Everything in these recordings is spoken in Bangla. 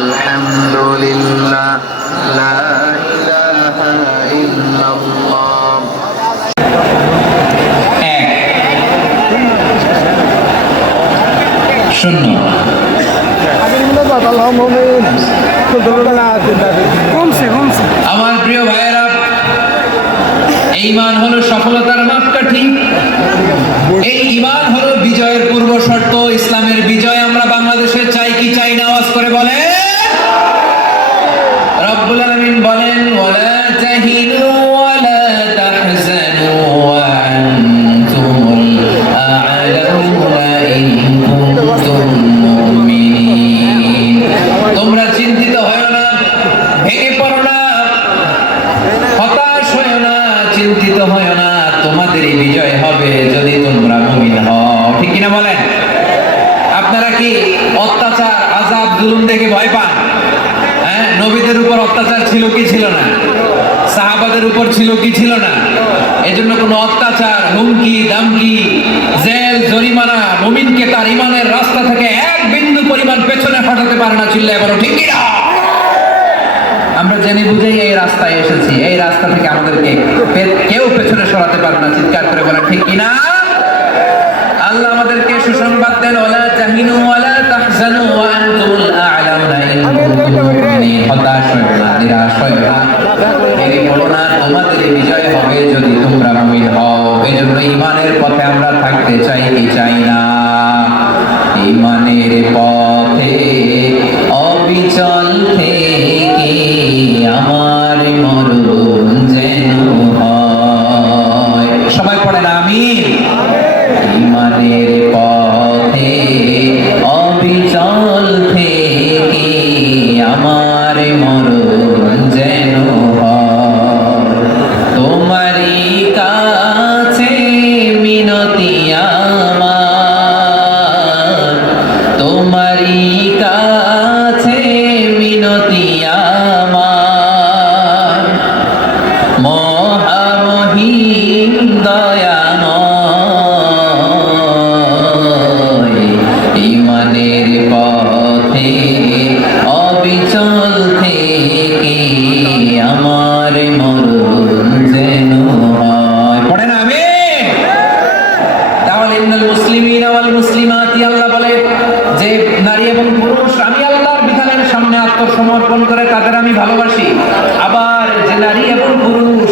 الحمد لله لا إله إلا الله এক শূন্য কমছে কমছে আমার প্রিয় ভাইয়েরা এই মান হলো সফলতার মাপকাঠি অত্যাচার আজাব জুলুম দেখে ভয় পান? হ্যাঁ নবীদের উপর অত্যাচার ছিল কি ছিল না? সাহাবাদের উপর ছিল কি ছিল না? এজন্য কোনো অত্যাচার, হুমকি, দামকি, জেল, জরিমানা, মুমিনকে তার ইমানের রাস্তা থেকে এক বিন্দু পরিমাণ পেছনে ফাটাতে পারে না চিল্লায় বলো, ঠিক আমরা জেনে বুঝেই এই রাস্তায় এসেছি। এই রাস্তা থেকে আমাদেরকে কেউ পেছনে সরাতে পারবে না, চিৎকার করে বলেন ঠিক কিনা? আল্লাহ আমাদেরকে সুসংবাদ দেন ওয়ালা তাহিনু ওয়ালা তাহজানু ওয়া আনতুমুল আ'লাউনা ইন হতাশ হয়ো না নিরাশ হয়ো না ভেঙে পড়ো না তোমাদের বিজয় হবে যদি তোমরা মুমিন হও। এজন্য ঈমানের পথে আমরা থাকতে চাই, কি চাই না? ইমানের পথে অবিচল থেকে আমার মরণ যেন হয়। সবাই পড়েন আমিন? ইমানের আত্মসমর্পণ করে তাদের আমি ভালোবাসি। আবার যে নারী এবং পুরুষ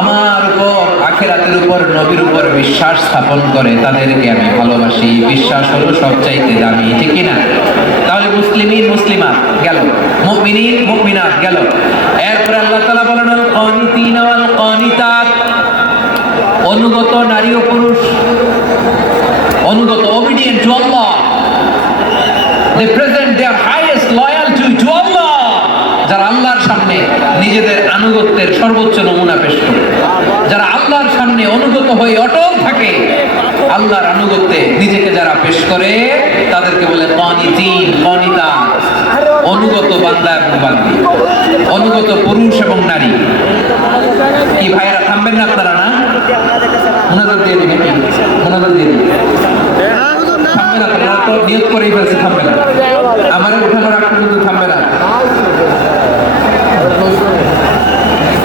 আমার উপর আখেরাতের উপর, নবীর উপর বিশ্বাস স্থাপন করে, তাদেরকে আমি ভালোবাসি। বিশ্বাস হলো সবচাইতে দামি, ঠিক না তাহলে মুসলিমিন, মুসলিমাত গেল, মুমিনিন, মুমিনাত গেল। এরপরে আল্লাহ তাআলা বলেন কানিতিন ওয়াল কানিতাত অনুগত নারী ও পুরুষ, অনুগত to Allah they present their highest loyalty to Allah, যারা আল্লাহর সামনে নিজেদের আনুগত্যের সর্বোচ্চ নমুনা পেশ করে। যারা আল্লাহর সামনে অনুগত হয়ে অটল থাকে, আল্লাহর আনুগত্যে নিজেকে যারা পেশ করে, তাদেরকে বলে কনিতিন কনিতা অনুগত বান্দা এবং বান্দি। অনুগত পুরুষ এবং নারী। কি ভাইরা থামবেন না আপনারা না? মোনাজাত দিয়ে একটু। মোনাজাত দিয়ে দিন থামবে না তো নিয়োগ করেই ফেলছে, থামবে না। আমার পর্যন্ত থামবে না।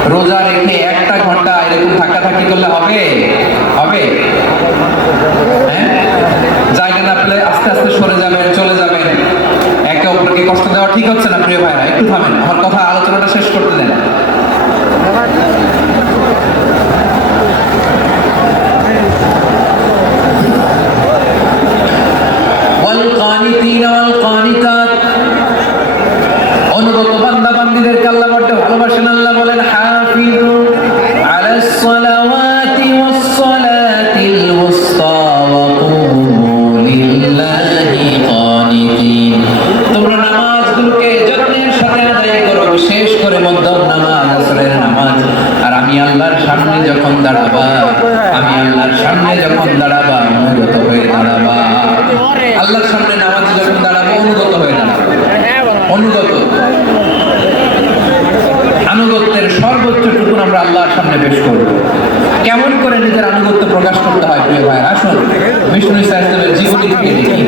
রোজা রেখে একটা ঘণ্টা এরকম থাকাথাকি করলে হবে? হবে? হ্যাঁ? জায়গা না পেলে আস্তে আস্তে সরে যাবেন, চলে যাবেন। একে অপরকে কষ্ট দেওয়া ঠিক হচ্ছে না, প্রিয় ভাইরা, একটু থামেন। আমার কথা, আলোচনাটা শেষ করতে দেন। ভালোবাসেন আল্লাহ বলেন হাফিজু পেশ করব। কেমন করে নিজের আনুগত্য প্রকাশ করতে হয় প্রিয় ভাই আসুন, বিষ্ণু ইসলামের জীবনী থেকে দেখি।